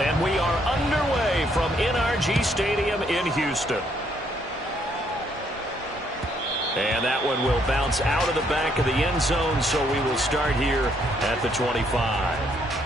And we are underway from NRG Stadium in Houston. And that one will bounce out of the back of the end zone, so we will start here at the 25.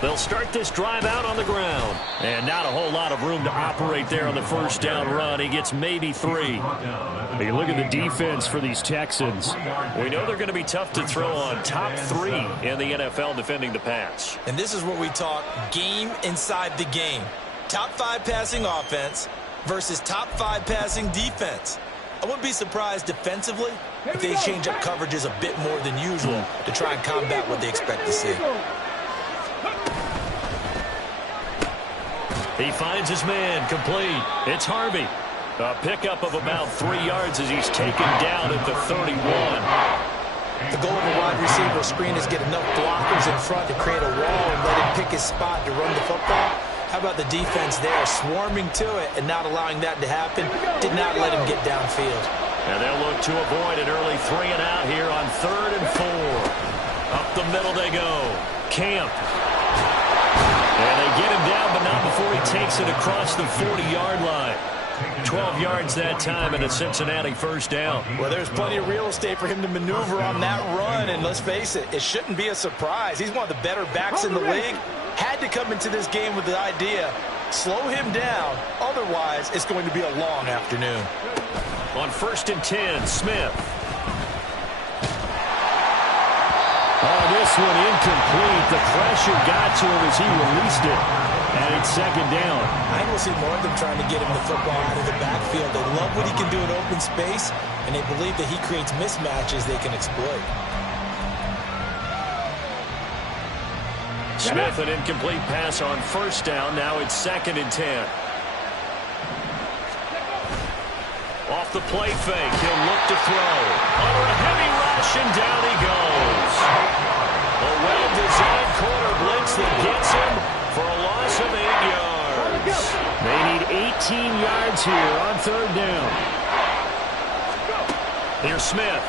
They'll start this drive out on the ground. And not a whole lot of room to operate there on the first down run. He gets maybe 3. Hey, look at the defense for these Texans. We know they're going to be tough to throw on. Top 3 in the NFL defending the pass. And this is where we talk game inside the game. Top 5 passing offense versus top 5 passing defense. I wouldn't be surprised defensively if they change up coverages a bit more than usual to try and combat what they expect to see. He finds his man complete. It's Harvey. A pickup of about 3 yards as he's taken down at the 31. The goal of a wide receiver screen is get enough blockers in front to create a wall and let him pick his spot to run the football. How about the defense there, swarming to it and not allowing that to happen? Did not let him get downfield. And they'll look to avoid an early 3 and out here on 3rd and 4. Up the middle they go. Camp. And they get him down, but not before he takes it across the 40-yard line. 12 yards that time and a Cincinnati first down. Well, there's plenty of real estate for him to maneuver on that run, and let's face it, it shouldn't be a surprise. He's one of the better backs in the league. Had to come into this game with the idea, slow him down, otherwise it's going to be a long afternoon. On 1st and 10, Smith. Oh, this one incomplete. The pressure got to him as he released it. And it's 2nd down. I will see more of them trying to get him the football out of the backfield. They love what he can do in open space, and they believe that he creates mismatches they can exploit. Smith, an incomplete pass on 1st down. Now it's 2nd and 10. Off the play fake, he'll look to throw. Under a heavy rush, and down he goes. A well-designed corner blitz that gets him for a loss of 8 yards. They need 18 yards here on 3rd down. Here's Smith.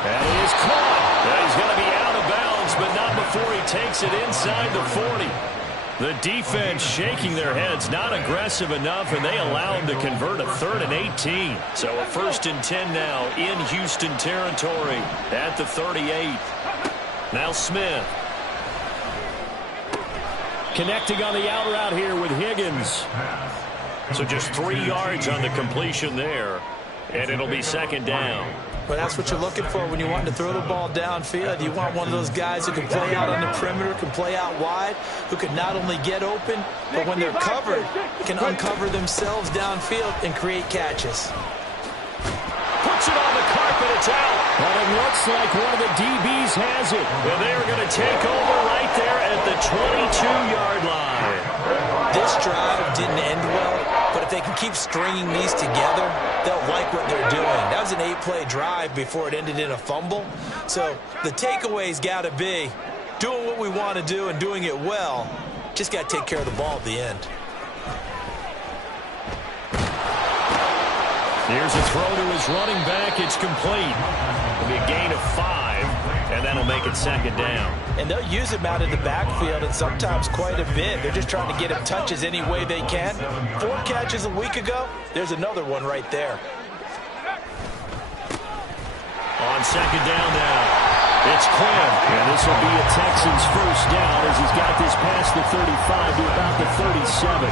That is caught. He's going to be out of bounds, but not before he takes it inside the 40. The defense shaking their heads, not aggressive enough, and they allow him to convert a 3rd and 18. So a 1st and 10 now in Houston territory at the 38. Now Smith. Connecting on the out route here with Higgins. So just 3 yards on the completion there, and it'll be 2nd down. Well, that's what you're looking for when you want to throw the ball downfield. You want one of those guys who can play out on the perimeter, can play out wide, who can not only get open, but when they're covered, can uncover themselves downfield and create catches. Puts it on the carpet, it's out. But it looks like one of the DBs has it. And they're going to take over right there at the 22-yard line. This drive didn't end well, but if they can keep stringing these together, they'll like what they're doing. That was an 8-play drive before it ended in a fumble. So the takeaway's got to be doing what we want to do and doing it well. Just got to take care of the ball at the end. Here's a throw to his running back. It's complete. It'll be a gain of 5, and that'll make it 2nd down. And they'll use him out of the backfield, and sometimes quite a bit. They're just trying to get him touches any way they can. 4 catches a week ago. There's another one right there. On 2nd down now, it's Quinn. And this will be a Texans first down as he's got this past the 35 to about the 37.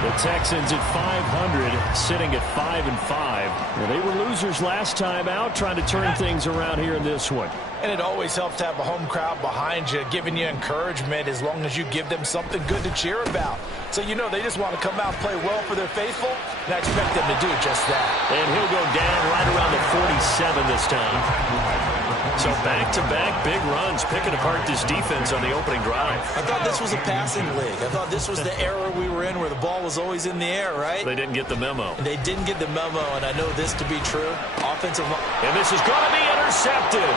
The Texans at 500, sitting at 5-5. Well, they were losers last time out, trying to turn things around here in this one. And it always helps to have a home crowd behind you, giving you encouragement as long as you give them something good to cheer about. So you know they just want to come out and play well for their faithful, and I expect them to do just that. And he'll go down right around the 47 this time. So back-to-back big runs, picking apart this defense on the opening drive. I thought this was a passing league. I thought this was the era we were in where the ball was always in the air, right? They didn't get the memo. They didn't get the memo, and I know this to be true. Offensive line. And this is going to be intercepted.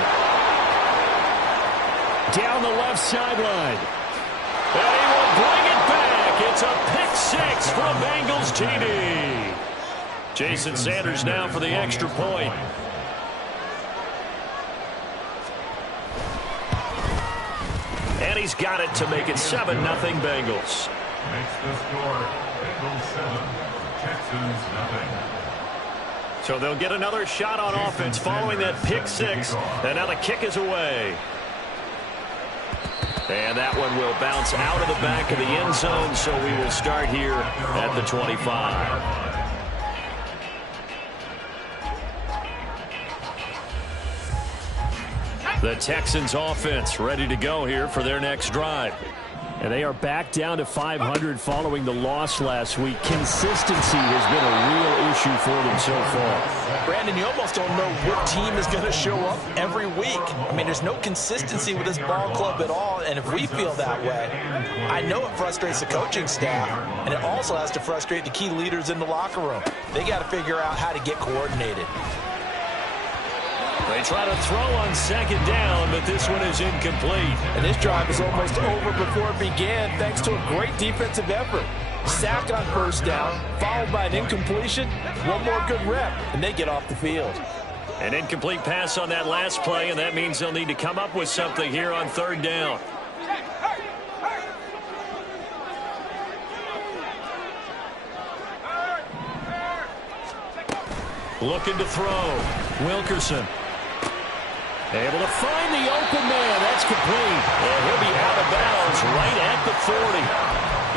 Down the left sideline. And he will bring it back. It's a pick six for a Bengals TD. Jason Sanders now for the extra point. And he's got it to make it 7-0 Bengals. Makes the score Bengals 7, Texans nothing. So they'll get another shot on offense following that pick six. And now the kick is away. And that one will bounce out of the back of the end zone, so we will start here at the 25. The Texans offense ready to go here for their next drive. And they are back down to 500 following the loss last week. Consistency has been a real issue for them so far. Brandon, you almost don't know what team is going to show up every week. I mean, there's no consistency with this ball club at all, and if we feel that way, I know it frustrates the coaching staff, and it also has to frustrate the key leaders in the locker room. They got to figure out how to get coordinated. They try to throw on second down, but this one is incomplete. And this drive is almost over before it began thanks to a great defensive effort. Sack on first down, followed by an incompletion, one more good rep, and they get off the field. An incomplete pass on that last play, and that means they'll need to come up with something here on third down. Looking to throw. Wilkerson. Able to find the open man. That's complete. And he'll be out of bounds right at the 40.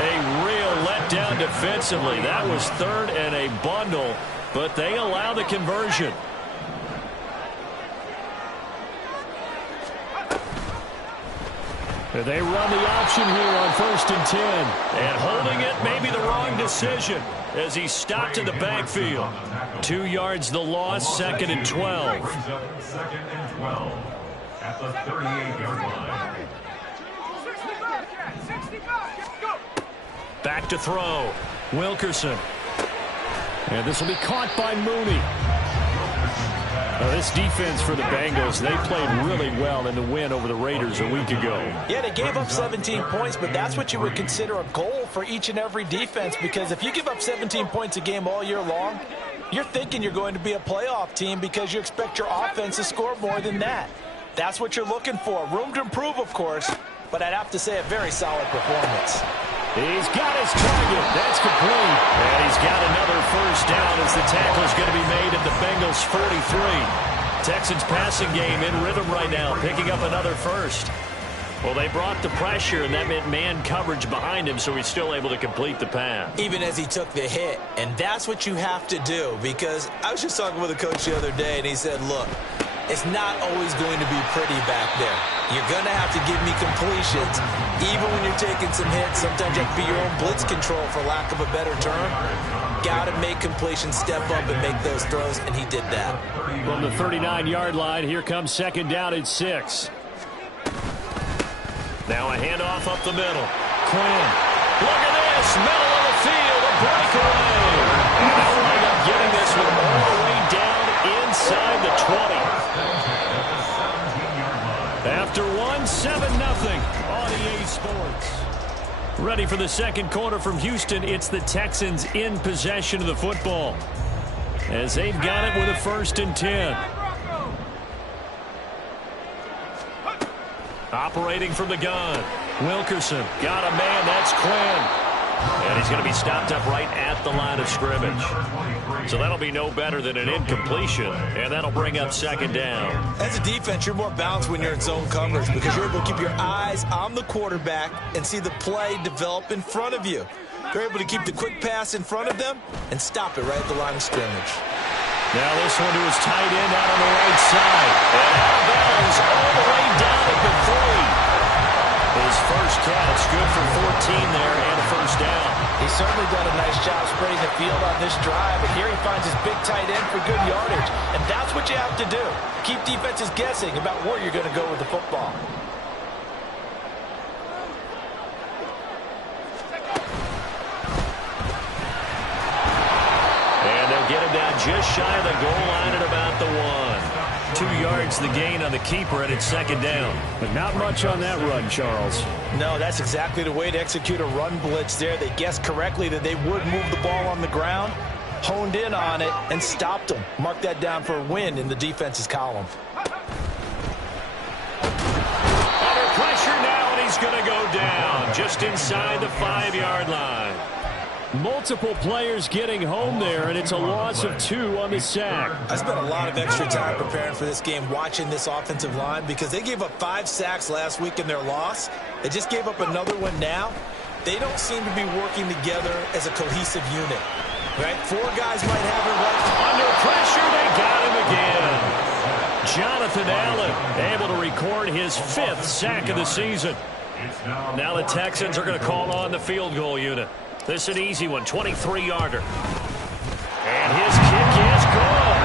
A real letdown defensively. That was third and a bundle, but they allow the conversion. They run the option here on 1st and 10. And holding it may be the wrong decision as he stopped in the backfield. 2 yards the loss, 2nd and 12. 2nd and 12 at the 38-yard line. Back to throw. Wilkerson. And this will be caught by Mooney. This defense for the Bengals, they played really well in the win over the Raiders a week ago. Yeah, they gave up 17 points, but that's what you would consider a goal for each and every defense, because if you give up 17 points a game all year long, you're thinking you're going to be a playoff team because you expect your offense to score more than that. That's what you're looking for. Room to improve, of course, but I'd have to say a very solid performance. He's got his target. That's complete. And he's got another first down as the tackle is going to be made at the Bengals 43. Texans passing game in rhythm right now, picking up another first. Well, they brought the pressure, and that meant man coverage behind him, so he's still able to complete the pass. Even as he took the hit, and that's what you have to do, because I was just talking with a coach the other day, and he said, look, it's not always going to be pretty back there. You're going to have to give me completions. Even when you're taking some hits, sometimes you have to be your own blitz control, for lack of a better term. Got to make completions, step up and make those throws, and he did that. From the 39-yard line, here comes 2nd down and 6. Now a handoff up the middle. Quinn. Look at this. Middle of the field. A breakaway. And they'll wind up getting this one all the way down inside the 20. After 7-0 on EA Sports. Ready for the second quarter from Houston. It's the Texans in possession of the football, as they've got it with a 1st and 10. Operating from the gun. Wilkerson got a man. That's Quinn. And he's going to be stopped up right at the line of scrimmage. So that'll be no better than an incompletion, and that'll bring up 2nd down. As a defense, you're more balanced when you're in zone coverage because you're able to keep your eyes on the quarterback and see the play develop in front of you. You're able to keep the quick pass in front of them and stop it right at the line of scrimmage. Now this one to his tight end out on the right side. And out of bounds all the way down at the 3. His first catch, good for 14 there, and a 1st first down. He's certainly done a nice job spreading the field on this drive, and here he finds his big tight end for good yardage. And that's what you have to do. Keep defenses guessing about where you're going to go with the football. And they'll get him down just shy of the goal line at about the 1. 2 yards the gain on the keeper, and it's second down. But not much on that run, Charles. No, that's exactly the way to execute a run blitz there. They guessed correctly that they would move the ball on the ground, honed in on it, and stopped them. Mark that down for a win in the defense's column. Under pressure now, and he's going to go down just inside the 5-yard line. Multiple players getting home there, and it's a loss of 2 on the sack. I spent a lot of extra time preparing for this game, watching this offensive line, because they gave up 5 sacks last week in their loss. They just gave up another one now. They don't seem to be working together as a cohesive unit. Right? 4 guys might have it right. Under pressure, they got him again. Jonathan Allen able to record his 5th sack of the season. Now the Texans are going to call on the field goal unit. This is an easy one, 23-yarder. And his kick is good.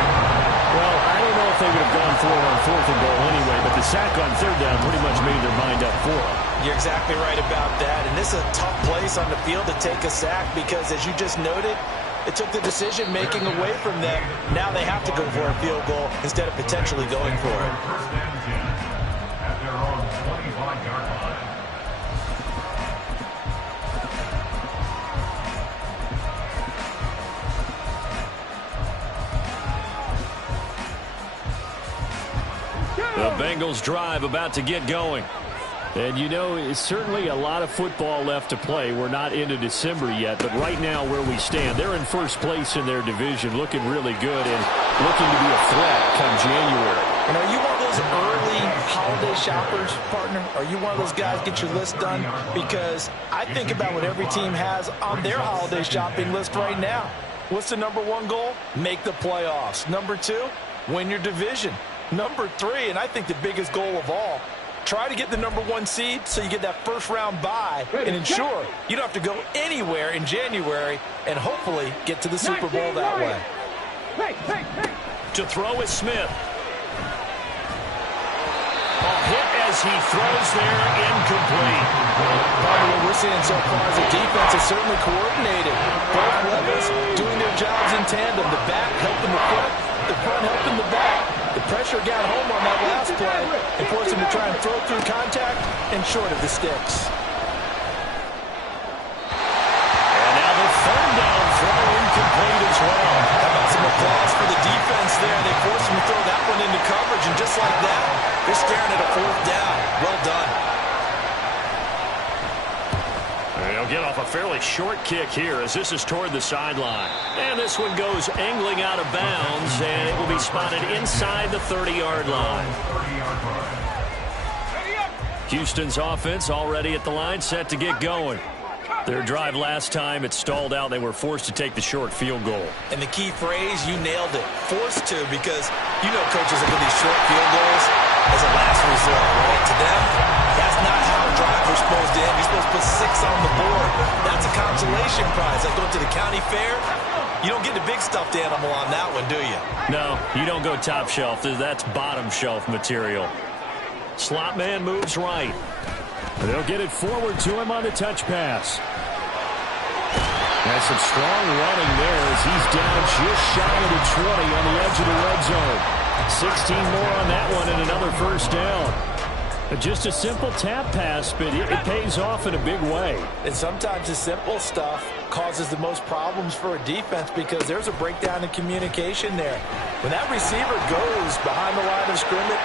Well, I don't know if they would have gone for it on 4th and goal anyway, but the sack on 3rd down pretty much made their mind up for it. You're exactly right about that. And this is a tough place on the field to take a sack because, as you just noted, it took the decision-making away from them. Now they have to go for a field goal instead of potentially going for it. First and 10 at their own 25-yard line. The Bengals drive about to get going. And you know, it's certainly a lot of football left to play. We're not into December yet, but right now where we stand, they're in first place in their division, looking really good and looking to be a threat come January. And are you one of those early holiday shoppers, partner? Are you one of those guys get your list done? Because I think about what every team has on their holiday shopping list right now. What's the number 1 goal? Make the playoffs. Number 2, win your division. Number 3, and I think the biggest goal of all, try to get the number 1 seed so you get that first-round bye and ensure you don't have to go anywhere in January and hopefully get to the Super Bowl that way. To throw is Smith. A hit as he throws there, incomplete. Probably what we're seeing so far is the defense is certainly coordinated. Both levels doing their jobs in tandem. The back helping the front helping the back. The pressure got home on that last play and forced him to try and throw through contact and short of the sticks. And now the 3rd down throw incomplete as well. How about some applause for the defense there? They forced him to throw that one into coverage, and just like that, they're staring at a 4th down. Well done. They'll get off a fairly short kick here as this is toward the sideline. And this one goes angling out of bounds, and it will be spotted inside the 30-yard line. Houston's offense already at the line, set to get going. Their drive last time, it stalled out. They were forced to take the short field goal. And the key phrase, you nailed it. Forced to, because you know coaches look at these short field goals as a last resort, right? To them, that's not how drives are supposed to end. You're supposed to put 6 on the board. That's a consolation prize. Like going to the county fair, you don't get the big stuffed animal on that one, do you? No, you don't go top shelf. That's bottom shelf material. Slot man moves right. They'll get it forward to him on the touch pass. Has some strong running there as he's down just shy of the 20 on the edge of the red zone. 16 more on that one and another first down. Just a simple tap pass, but it pays off in a big way. And sometimes the simple stuff causes the most problems for a defense because there's a breakdown in communication there. When that receiver goes behind the line of scrimmage,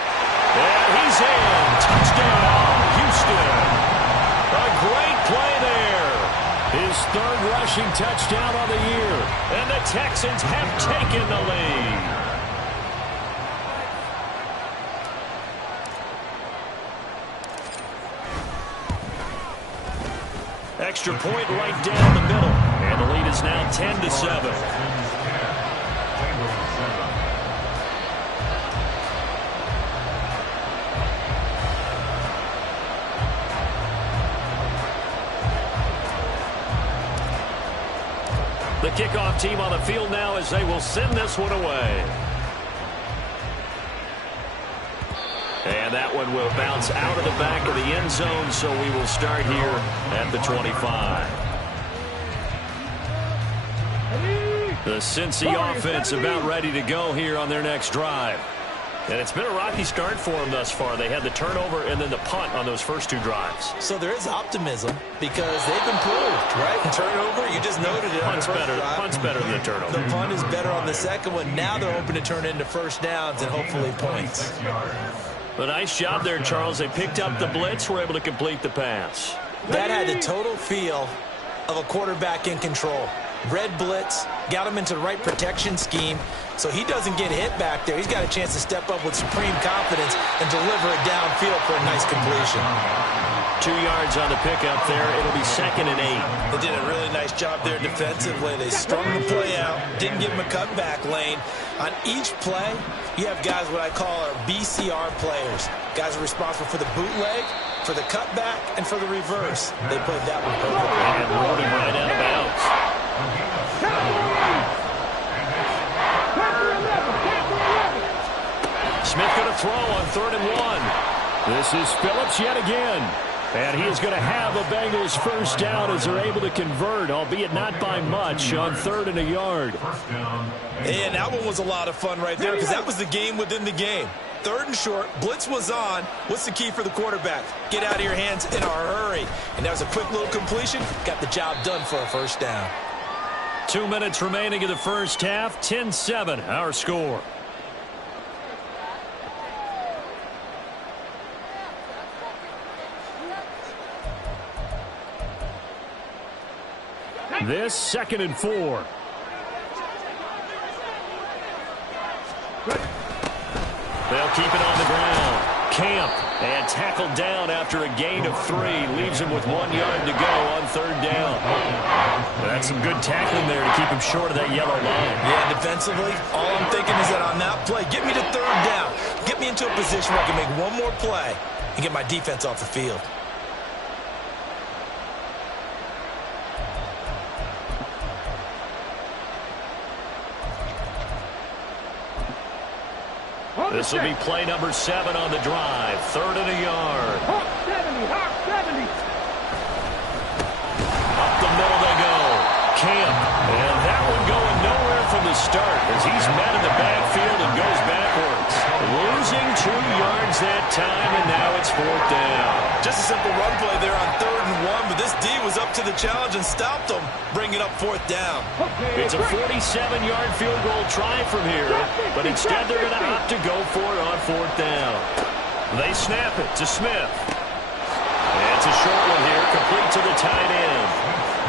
and he's in. Touchdown, Houston. A great play there. His 3rd rushing touchdown on the year. And the Texans have taken the lead. Extra point right down the middle. And the lead is now 10-7. The kickoff team on the field now as they will send this one away. And that one will bounce out of the back of the end zone, so we will start here at the 25. The Cincy offense about ready to go here on their next drive. And it's been a rocky start for them thus far. They had the turnover and then the punt on those first two drives. So there is optimism because they've improved, right? Turnover, you just noted it. Punt's better than the turnover. The punt is better on the second one. Now they're hoping to turn it into first downs and hopefully points. A nice job there, Charles. They picked up the blitz, were able to complete the pass. That had the total feel of a quarterback in control. Red blitz, got him into the right protection scheme, so he doesn't get hit back there. He's got a chance to step up with supreme confidence and deliver it downfield for a nice completion. 2 yards on the pickup there. It'll be 2nd and 8. They did a really nice job there defensively. They strung the play out, didn't give him a cutback lane. On each play, you have guys what I call our BCR players. Guys are responsible for the bootleg, for the cutback, and for the reverse. They played that one perfectly. And rode him right out of bounds. Smith going to throw on 3rd and 1. This is Phillips yet again. And he is going to have a Bengals first down as they're able to convert, albeit not by much, on 3rd and a yard. And that one was a lot of fun right there because that was the game within the game. 3rd and short, blitz was on. What's the key for the quarterback? Get out of your hands in a hurry. And that was a quick little completion. Got the job done for a first down. 2 minutes remaining in the first half. 10-7, our score. This 2nd and 4. They'll keep it on the ground. Camp and tackled down after a gain of 3. Leaves him with 1 yard to go on 3rd down. That's some good tackling there to keep him short of that yellow line. Yeah, defensively, all I'm thinking is that on that play, get me to 3rd down. Get me into a position where I can make one more play and get my defense off the field. This will be play number 7 on the drive. 3rd and a yard. Hawk 70, Hawk 70. Up the middle they go. Camp. And that one going nowhere from the start as he's met in the backfield and goes backwards. Losing 2 yards that time, and now it's 4th down. Just a simple run play there on 3rd and 1, but this D was up to the challenge and stopped them, bringing up 4th down. It's a 47-yard field goal try from here, but instead they're going to opt to go for it on 4th down. They snap it to Smith. It's a short one here, complete to the tight end.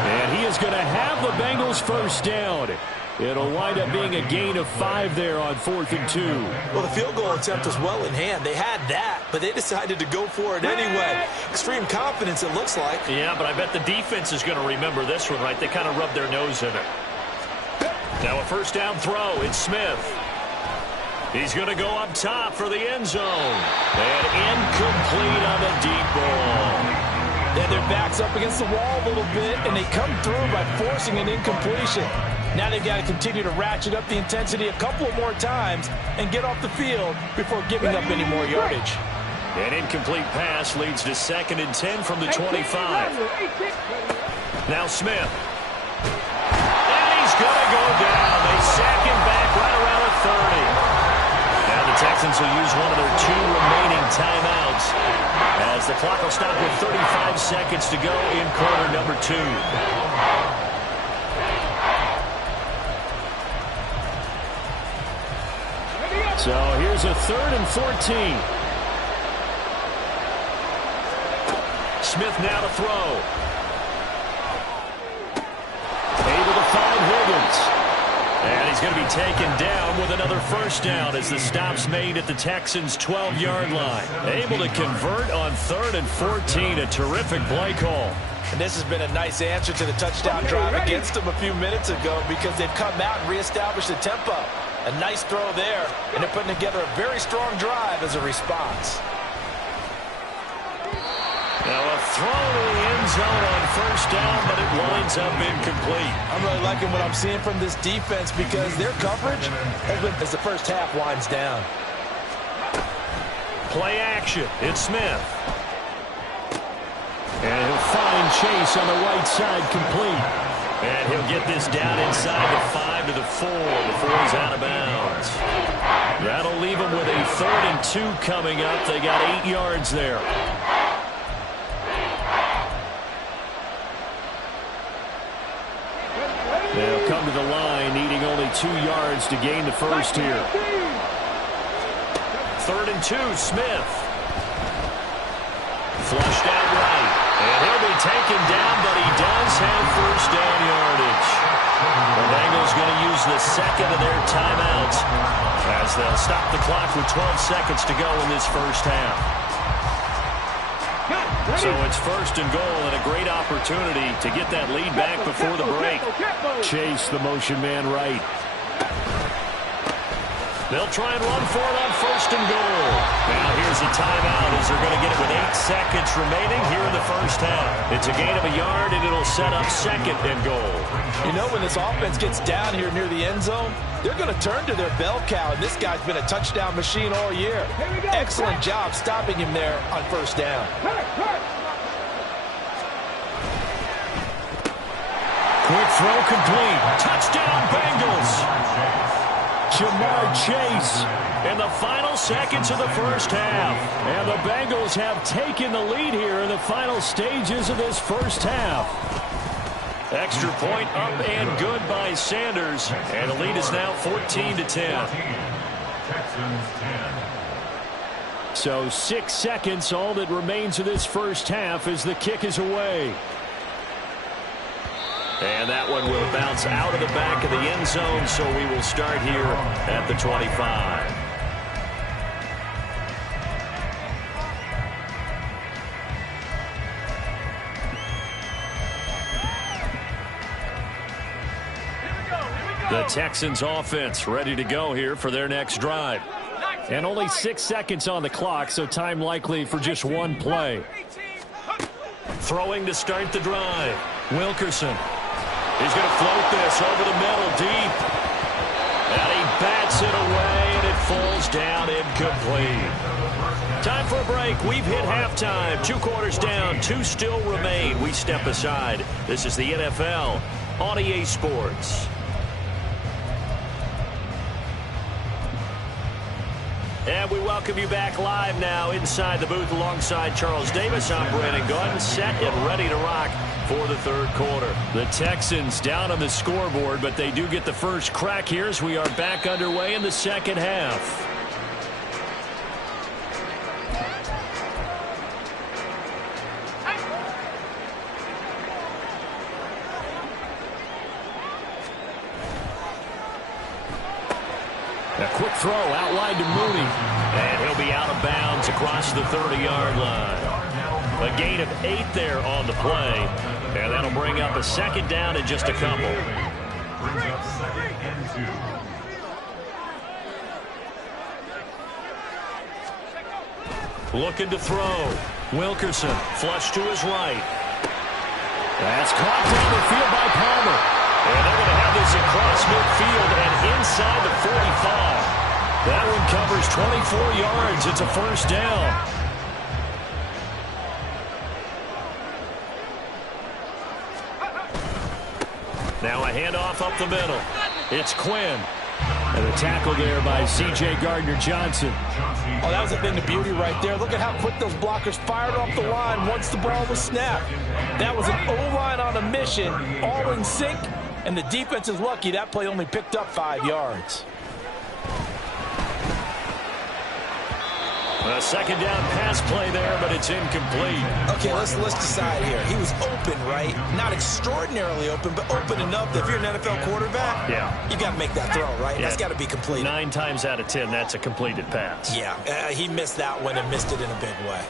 And he is going to have the Bengals first down. It'll wind up being a gain of 5 there on 4th and 2. Well, the field goal attempt was well in hand. They had that, but they decided to go for it anyway. Extreme confidence, it looks like. Yeah, but I bet the defense is going to remember this one, right? They kind of rubbed their nose in it. Now a first down throw. It's Smith. He's going to go up top for the end zone. And incomplete on the deep ball. They had their backs up against the wall a little bit, and they come through by forcing an incompletion. Now they've got to continue to ratchet up the intensity a couple of more times and get off the field before giving up any more yardage. An incomplete pass leads to 2nd and 10 from the 25. Now Smith. And he's going to go down. They sack him back right around the 30. Now the Texans will use one of their 2 remaining timeouts as the clock will stop with 35 seconds to go in quarter number 2. So here's a 3rd and 14. Smith now to throw. Able to find Higgins. And he's going to be taken down with another first down as the stop's made at the Texans' 12-yard line. Able to convert on 3rd and 14. A terrific play call. And this has been a nice answer to the touchdown drive against them a few minutes ago because they've come out and reestablished the tempo. A nice throw there, and they're putting together a very strong drive as a response. Now a throw to the end zone on first down, but it winds up incomplete. I'm really liking what I'm seeing from this defense because their coverage has been as the first half winds down. Play action. It's Smith. And he'll find Chase on the right side, complete. And he'll get this down inside the 5 to the 4 before he's out of bounds. That'll leave him with a 3rd and 2 coming up. They got 8 yards there. They'll come to the line, needing only 2 yards to gain the first here. 3rd and 2, Smith. Flushed out right. And he'll be taken down, but he does have first down yardage. The Bengals going to use the second of their timeouts as they'll stop the clock with 12 seconds to go in this first half. So it's 1st and goal and a great opportunity to get that lead back before the break. Chase, the motion man, right. They'll try and run for it on 1st and goal. Now here's a timeout as they're going to get it with 8 seconds remaining here in the first half. It's a gain of a yard, and it'll set up 2nd and goal. You know, when this offense gets down here near the end zone, they're going to turn to their bell cow, and this guy's been a touchdown machine all year. Excellent job stopping him there on 1st down. Quick throw complete. Touchdown, Bengals. Jamar Chase in the final seconds of the first half. And the Bengals have taken the lead here in the final stages of this first half. Extra point up and good by Sanders. And the lead is now 14-10. Texans 10. So 6 seconds, all that remains of this first half as the kick is away. And that one will bounce out of the back of the end zone, so we will start here at the 25. The Texans offense ready to go here for their next drive. And only 6 seconds on the clock, so time likely for just one play. Throwing to start the drive. Wilkerson. He's going to float this over the middle deep. And he bats it away, and it falls down incomplete. Time for a break. We've hit halftime. 2 quarters down. 2 still remain. We step aside. This is the NFL on EA Sports. And we welcome you back live now inside the booth alongside Charles Davis. I'm Brandon Gordon, set and ready to rock for the 3rd quarter. The Texans down on the scoreboard, but they do get the first crack here as we are back underway in the 2nd half. A quick throw outlined to Mooney. And he'll be out of bounds across the 30-yard line. A gain of 8 there on the play. And that'll bring up a 2nd down in just a couple. Brings up 2nd and 2. Looking to throw. Wilkerson flush to his right. That's caught down the field by Palmer. And they're going to have this across midfield and inside the 45. That one covers 24 yards. It's a 1st down. Now a handoff up the middle. It's Quinn. And a tackle there by C.J. Gardner-Johnson. Oh, that was a thing of beauty right there. Look at how quick those blockers fired off the line once the ball was snapped. That was an O-line on a mission, all in sync, and the defense is lucky that play only picked up 5 yards. A 2nd down pass play there, but it's incomplete. Okay, let's decide here. He was open, right? Not extraordinarily open, but open enough that if you're an NFL quarterback, you got to make that throw, right? That's got to be complete. 9 times out of 10, that's a completed pass. Yeah, he missed that one and missed it in a big way.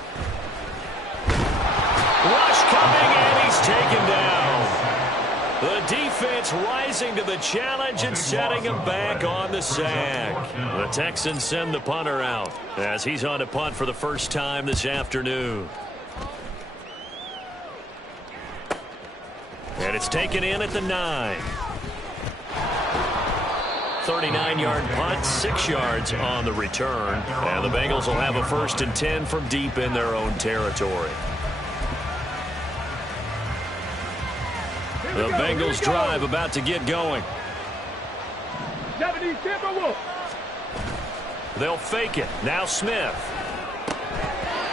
Rush coming, and he's taken down. The defense rising to the challenge and setting him back on the sack. The Texans send the punter out as he's on to punt for the first time this afternoon. it's taken in at the 9. 39-yard punt, 6 yards on the return. And the Bengals will have a 1st and 10 from deep in their own territory. The Bengals drive about to get going. 70 Timberwolves. They'll fake it. Now Smith.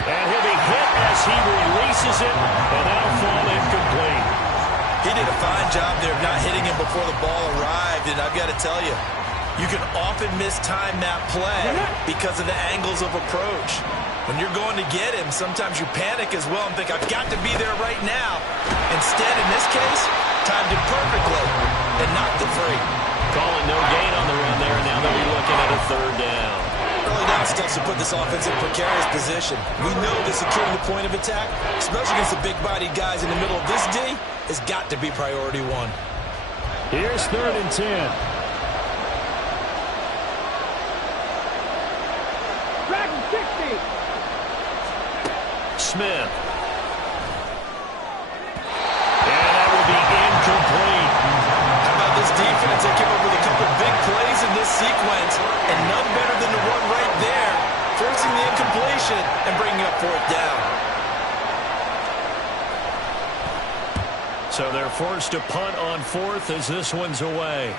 And he'll be hit as he releases it, and that'll fall incomplete. He did a fine job there of not hitting him before the ball arrived, and I've got to tell you, you can often mistime that play because of the angles of approach. When you're going to get him, sometimes you panic as well and think, I've got to be there right now. Instead, in this case, timed it perfectly and knocked it free. Calling no gain on the run there, and now they'll be looking at a 3rd down. Early down stuff to put this offense in precarious position. We know that securing the point of attack, especially against the big-bodied guys in the middle of this D, has got to be priority 1. Here's 3rd and 10. Dragon 60. Smith. And that will be incomplete. How about this defense? They came up with a couple big plays in this sequence, and none better than the one right there, forcing the incompletion and bringing up 4th down. So they're forced to punt on 4th as this one's away.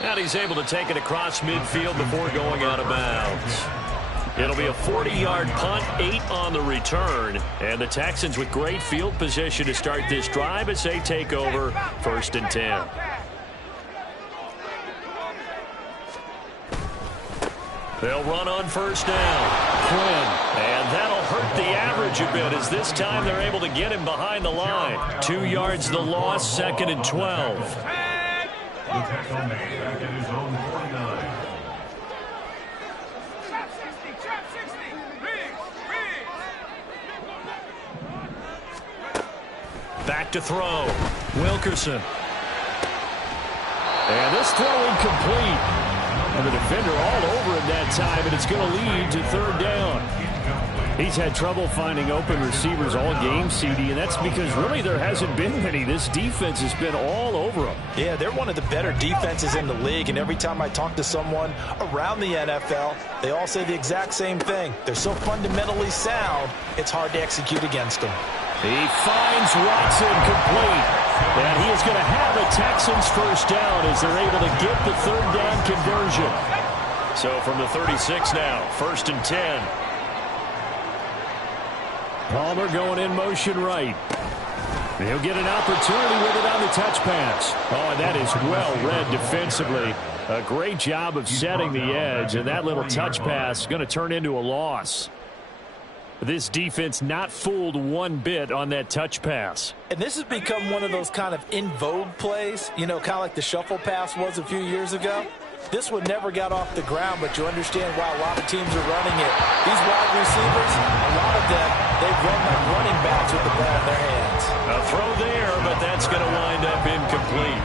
And he's able to take it across midfield before going out of bounds. It'll be a 40-yard punt, 8 on the return. And the Texans with great field position to start this drive as they take over 1st and 10. They'll run on 1st down. Quinn. And that'll hurt the average a bit as this time they're able to get him behind the line. 2 yards the loss, 2nd and 12. The tackle made back at his own 49. Back to throw. Wilkerson. And this throw incomplete. And the defender all over him that time, and it's going to lead to 3rd down. He's had trouble finding open receivers all game, CD, and that's because really there hasn't been many. This defense has been all over them. Yeah, they're one of the better defenses in the league, and every time I talk to someone around the NFL, they all say the exact same thing. They're so fundamentally sound, it's hard to execute against them. He finds Watson complete. And he is going to have a Texans 1st down as they're able to get the 3rd down conversion. So from the 36 now, 1st and 10. Palmer going in motion right. He'll get an opportunity with it on the touch pass. Oh, and that is well read defensively. A great job of setting the edge, and that little touch pass is going to turn into a loss. This defense not fooled one bit on that touch pass. And this has become one of those kind of in vogue plays, you know, kind of like the shuffle pass was a few years ago. This one never got off the ground, but you understand why a lot of teams are running it. These wide receivers, a lot of them, they've run like running backs with the ball in their hands. A throw there, but that's going to wind up incomplete.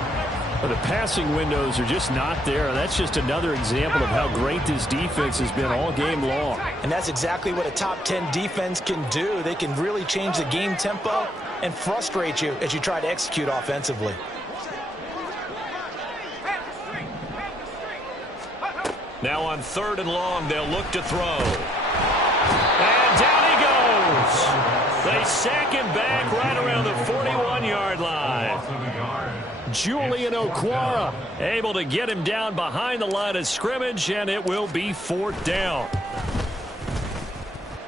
Well, the passing windows are just not there. That's just another example of how great this defense has been all game long. And that's exactly what a top 10 defense can do. They can really change the game tempo and frustrate you as you try to execute offensively. Now on 3rd and long, they'll look to throw. And down he goes. They sack him back right around the 41-yard line. Julian Okwara able to get him down behind the line of scrimmage, and it will be 4th down.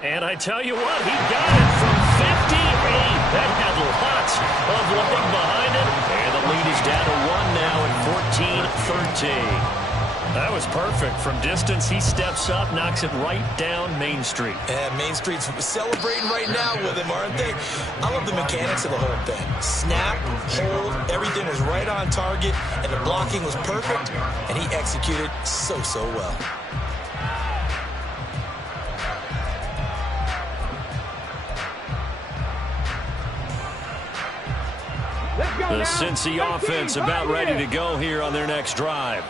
And I tell you what, he got it from 58. That had lots of leg behind it. And the lead is down to 1 now at 14-13. That was perfect. From distance, he steps up, knocks it right down Main Street. And Main Street's celebrating right now with him, aren't they? I love the mechanics of the whole thing. Snap, hold, everything was right on target, and the blocking was perfect, and he executed so well. The Cincy offense about ready to go here on their next drive.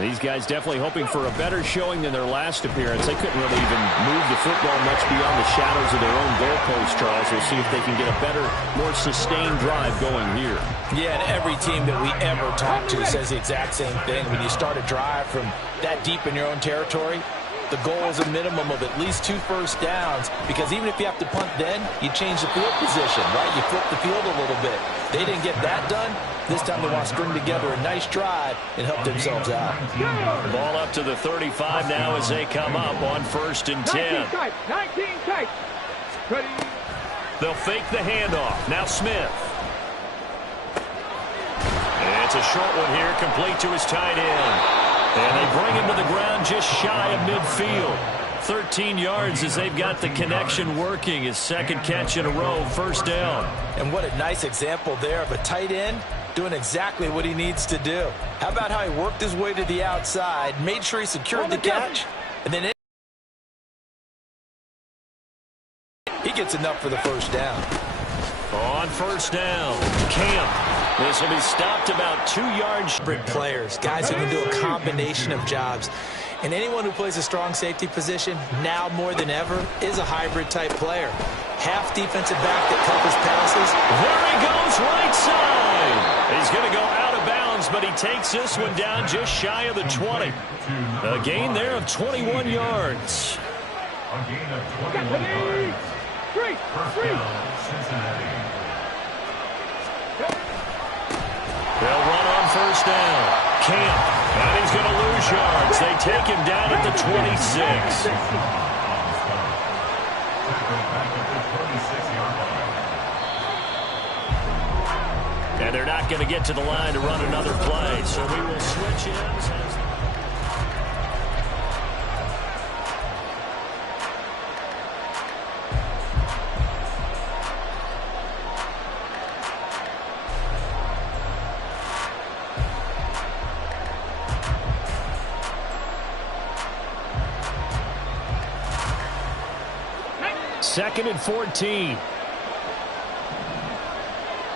These guys definitely hoping for a better showing than their last appearance. They couldn't really even move the football much beyond the shadows of their own goalpost, Charles. We'll see if they can get a better, more sustained drive going here. Yeah, and every team that we ever talk to says the exact same thing. When you start a drive from that deep in your own territory, the goal is a minimum of at least 2 first downs, because even if you have to punt then, you change the field position, right? You flip the field a little bit. They didn't get that done. This time they want to string together a nice drive and help themselves out. Ball up to the 35 now as they come up on 1st and 10. 19 tight. Ready. They'll fake the handoff. Now Smith. And it's a short one here, complete to his tight end. And they bring him to the ground just shy of midfield. 13 yards as they've got the connection working. His second catch in a row, 1st down. And what a nice example there of a tight end doing exactly what he needs to do. How about how he worked his way to the outside, made sure he secured the catch, and then he gets enough for the 1st down. On 1st down, Camp. This will be stopped about 2 yards. Players, guys who can do a combination of jobs. And anyone who plays a strong safety position, now more than ever, is a hybrid-type player. Half defensive back that covers passes. There he goes, right side. He's going to go out of bounds, but he takes this one down just shy of the 20. A gain there of 21 yards. A gain of 21 yards. First down, Cincinnati. They'll run on 1st down. Camp. And he's going to lose yards. They take him down at the 26. And they're not going to get to the line to run another play. So we will switch ends. Second and 14.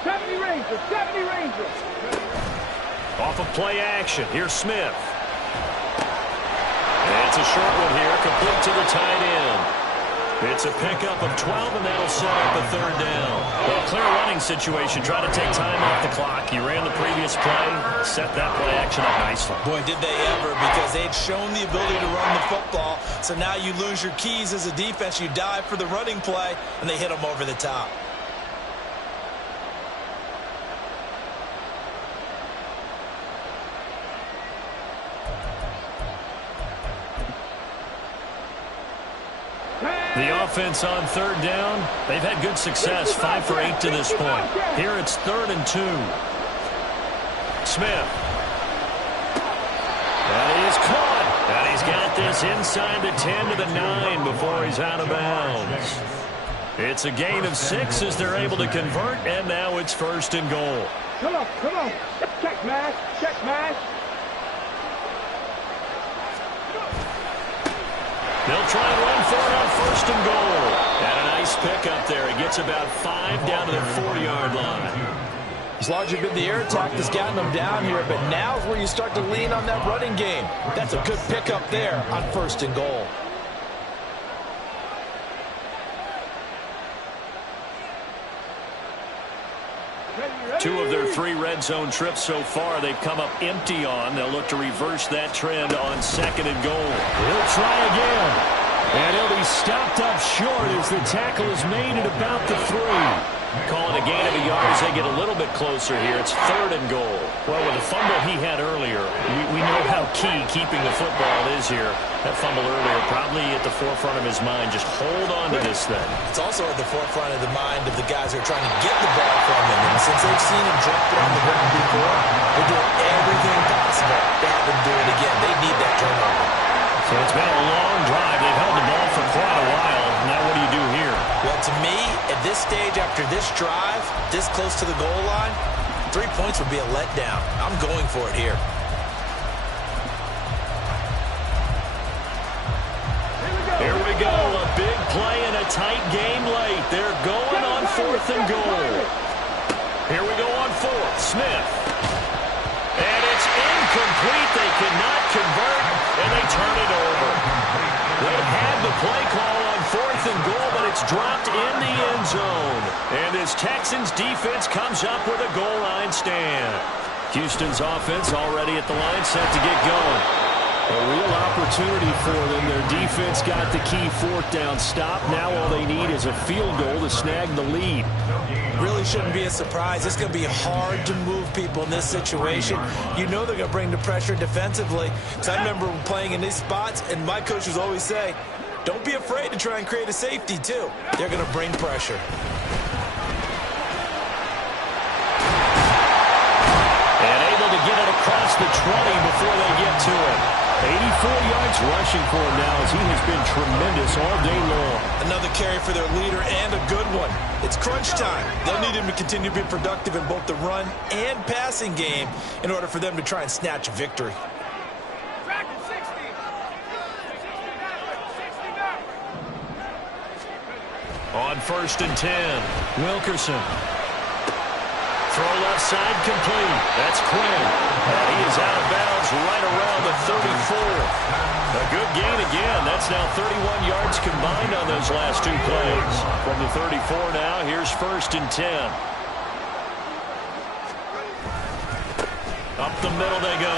70 Rangers, 70 Rangers. Off of play action. Here's Smith. And it's a short one here, complete to the tight end. It's a pickup of 12, and that'll set up a 3rd down. Well, clear running situation. Try to take time off the clock. He ran the previous play, set that play action up nicely. Boy, did they ever, because they'd shown the ability to run the football. So now you lose your keys as a defense. You dive for the running play, and they hit them over the top. The offense on 3rd down, they've had good success, 5 for 8 to this point. Here it's 3rd and 2. Smith. And he is caught. And he's got this inside the 10 to the 9 before he's out of bounds. It's a gain of 6 as they're able to convert, and now it's 1st and goal. Come on, come on. Check mash, check mash. They'll try and run for it on 1st and goal. And a nice pickup there. He gets about 5 down to the 4-yard line. It's largely been the air attack that's gotten them down here, but now is where you start to lean on that running game. That's a good pickup there on 1st and goal. Two of their 3 red zone trips so far they've come up empty on. They'll look to reverse that trend on 2nd and goal. He'll try again. And he'll be stopped up short as the tackle is made at about the 3. Calling a gain of a yard as they get a little bit closer here. It's 3rd and goal. Well, with the fumble he had earlier, we know how key keeping the football is here. That fumble earlier probably at the forefront of his mind. Just hold on to this thing. It's also at the forefront of the mind of the guys who are trying to get the ball from him. And since they've seen him drop it on the ground before, they're doing everything possible to have him do it again. They need that turnover. So it's been a long drive. They've held the ball for quite a while. Now what do you do here? Well, to me, at this stage, after this drive, this close to the goal line, 3 points would be a letdown. I'm going for it here. Here we go. A big play and a tight game late. They're going on 4th and goal. Here we go on 4th. Smith. And it's incomplete. incomplete. They cannot convert, and they turn it over. They had the play call on 4th and goal, but it's dropped in the end zone. And this Texans defense comes up with a goal line stand. Houston's offense already at the line, set to get going. A real opportunity for them. Their defense got the key 4th down stop. Now all they need is a field goal to snag the lead. Really shouldn't be a surprise. It's going to be hard to move people in this situation. You know they're going to bring the pressure defensively. Because I remember playing in these spots, and my coach was always say, don't be afraid to try and create a safety, too. They're going to bring pressure. And able to get it across the 20 before they get to it. 84 yards rushing for him now as he has been tremendous all day long. Another carry for their leader and a good one. It's crunch time. They'll need him to continue to be productive in both the run and passing game in order for them to try and snatch a victory. On 1st and 10, Wilkerson. Throw left side complete. That's Quinn. And he is out of bounds right around the 34. A good gain again. That's now 31 yards combined on those last 2 plays. From the 34 now, here's 1st and 10. Up the middle they go.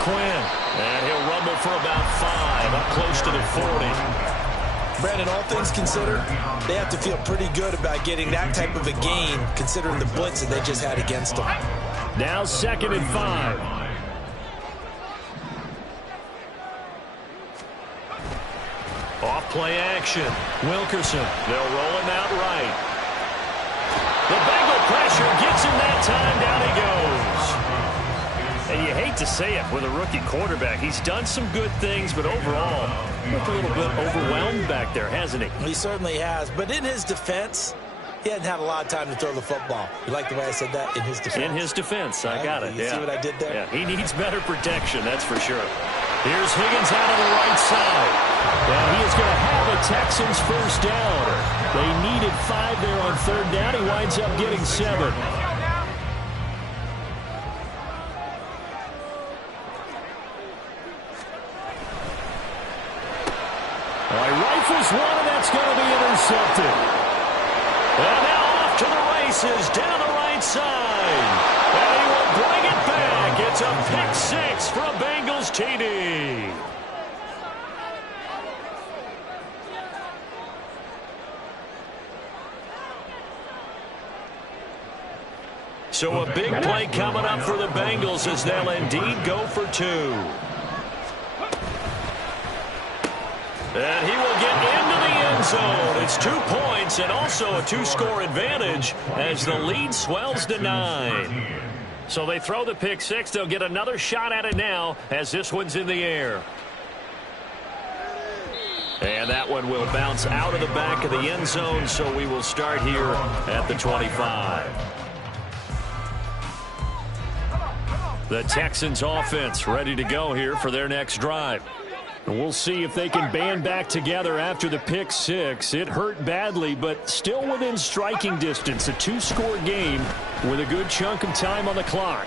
Quinn. And he'll rumble for about 5, up close to the 40. Brandon, all things considered, they have to feel pretty good about getting that type of a gain, considering the blitz that they just had against them. Now 2nd and 5. Off play action. Wilkerson. They'll roll him out right. The Bengal pressure gets him that time. Down he goes. And you hate to say it with a rookie quarterback. He's done some good things, but overall, looked a little bit overwhelmed back there, hasn't he? He certainly has. But in his defense, he hadn't had a lot of time to throw the football. You like the way I said that? In his defense. In his defense. I got it. You see what I did there? Yeah, he needs better protection, that's for sure. Here's Higgins out of the right side. And he is going to have a Texans first down. They needed 5 there on 3rd down. He winds up getting 7. Rifles one, and that's going to be intercepted. And now off to the races down the right side. And he will bring it back. It's a pick 6 for a Bengals TD. So a big play coming up for the Bengals as they'll indeed go for 2. And he will get into the end zone. It's 2 points and also a 2-score advantage as the lead swells to 9. So they throw the pick 6. They'll get another shot at it now as this one's in the air. And that one will bounce out of the back of the end zone, so we will start here at the 25. The Texans offense ready to go here for their next drive. And we'll see if they can band back together after the pick 6. It hurt badly, but still within striking distance. A 2-score game with a good chunk of time on the clock.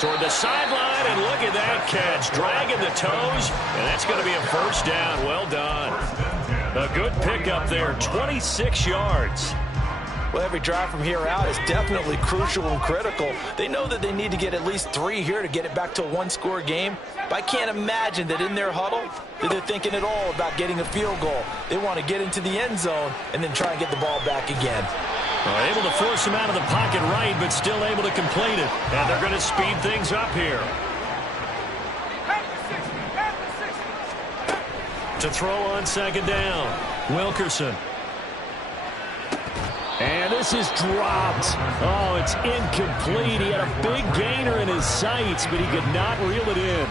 Toward the sideline, and look at that catch. Dragging the toes, and that's going to be a first down. Well done. A good pickup there, 26 yards. Well, every drive from here out is definitely crucial and critical. They know that they need to get at least 3 here to get it back to a 1-score game. But I can't imagine that in their huddle that they're thinking at all about getting a field goal. They want to get into the end zone and then try and get the ball back again. Able to force him out of the pocket right, but still able to complete it. And they're going to speed things up here. To throw on 2nd down, Wilkerson. And this is dropped. Oh, it's incomplete. He had a big gainer in his sights, but he could not reel it in.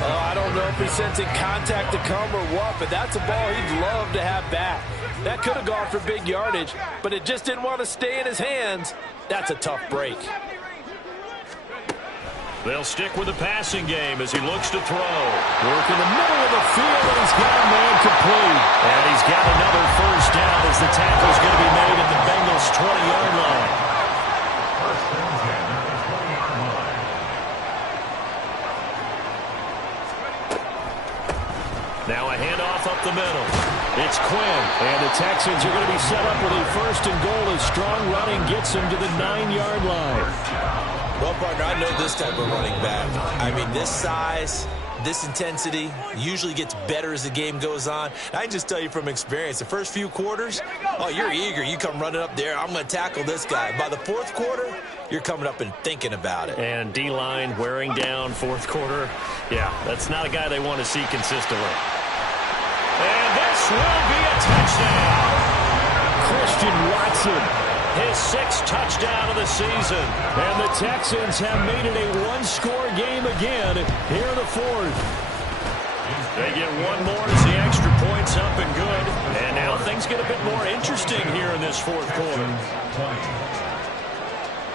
Oh, I don't know if he's sensing contact to come or what, but that's a ball he'd love to have back. That could have gone for big yardage, but it just didn't want to stay in his hands. That's a tough break. They'll stick with the passing game as he looks to throw. Work in the middle of the field, and he's got a man complete. And he's got another first down as the tackle's going to be made at the Bengals' 20-yard line. Texans are going to be set up with a 1st and goal as strong running gets them to the 9-yard line. Well, partner, I know this type of running back. I mean, this size, this intensity usually gets better as the game goes on. I can just tell you from experience, the first few quarters, oh, you're eager. You come running up there, I'm going to tackle this guy. By the 4th quarter, you're coming up and thinking about it. And D-line wearing down 4th quarter. Yeah, that's not a guy they want to see consistently. And this will be a touchdown. Christian Watson, his 6th touchdown of the season. And the Texans have made it a 1-score game again here in the 4th. They get one more as the extra point's up and good. And now things get a bit more interesting here in this 4th quarter.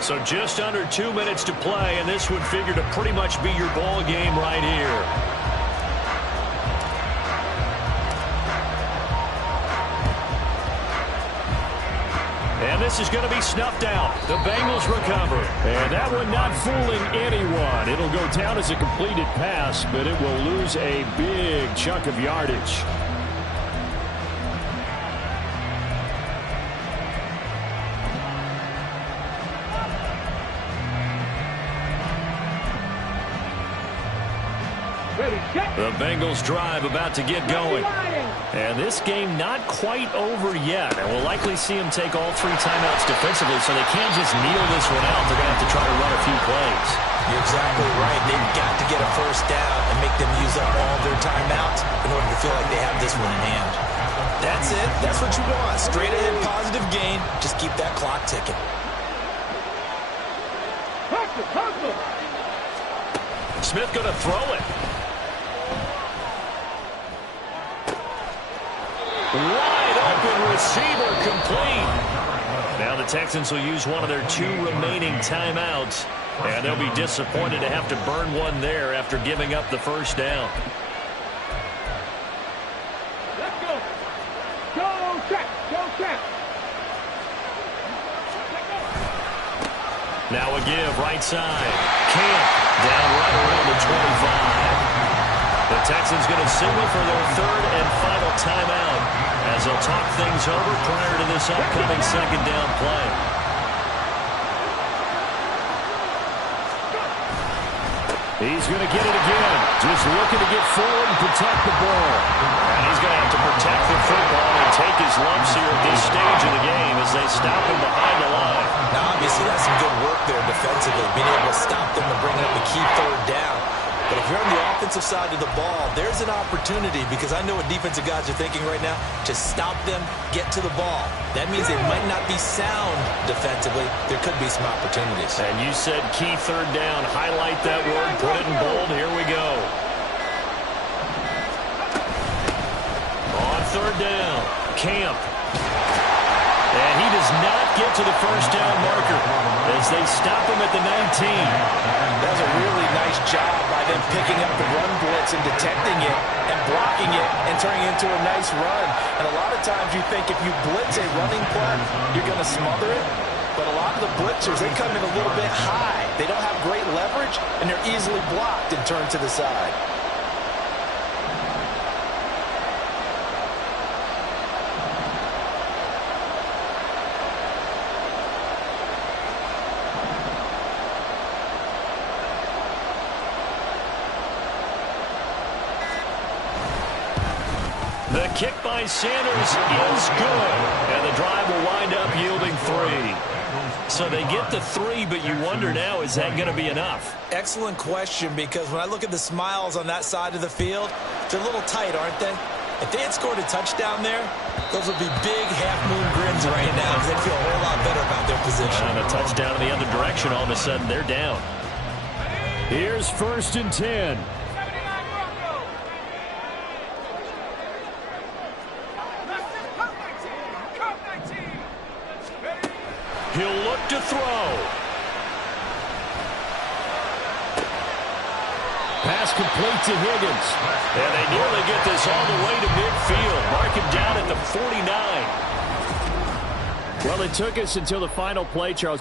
So just under 2 minutes to play, and this would figure to pretty much be your ball game right here. And this is going to be snuffed out. The Bengals recover. And that one not fooling anyone. It'll go down as a completed pass, but it will lose a big chunk of yardage. The Bengals drive about to get going. And this game not quite over yet. And we'll likely see them take all 3 timeouts defensively, so they can't just kneel this one out. They're going to have to try to run a few plays. You're exactly right. They've got to get a 1st down and make them use up all their timeouts in order to feel like they have this one in hand. That's it. That's what you want. Straight ahead, positive gain. Just keep that clock ticking. Smith going to throw it. Wide open receiver complete. Now the Texans will use one of their 2 remaining timeouts. And they'll be disappointed to have to burn one there after giving up the 1st down. Let's go. Go, check. Go, check. Now a give right side. Camp down right around the 25. The Texans going to signal for their 3rd and final timeout as they'll talk things over prior to this upcoming 2nd down play. He's going to get it again. Just looking to get forward and protect the ball. And he's going to have to protect the football and take his lumps here at this stage of the game as they stop him behind the line. Now, obviously, that's some good work there defensively, being able to stop them and bring up a key 3rd down. But if you're on the offensive side of the ball, there's an opportunity, because I know what defensive guys are thinking right now, to stop them, get to the ball. That means they might not be sound defensively. There could be some opportunities. And you said key 3rd down. Highlight that word. Put it in bold. Here we go. On 3rd down, Camp. And he does not get to the 1st down marker as they stop him at the 19. That was a really nice job by them picking up the run blitz and detecting it and blocking it and turning it into a nice run. And a lot of times you think if you blitz a running play, you're going to smother it. But a lot of the blitzers, they come in a little bit high. They don't have great leverage, and they're easily blocked and turned to the side. The kick by Sanders is good, and the drive will wind up yielding 3. So they get the 3, but you wonder now, is that going to be enough? Excellent question, because when I look at the smiles on that side of the field, they're a little tight, aren't they? If they had scored a touchdown there, those would be big half-moon grins right now, because they'd feel a whole lot better about their position. And a touchdown in the other direction, all of a sudden they're down. Here's 1st and 10. He'll look to throw. Pass complete to Higgins. And they nearly get this all the way to midfield. Mark him down at the 49. Well, it took us until the final play, Charles.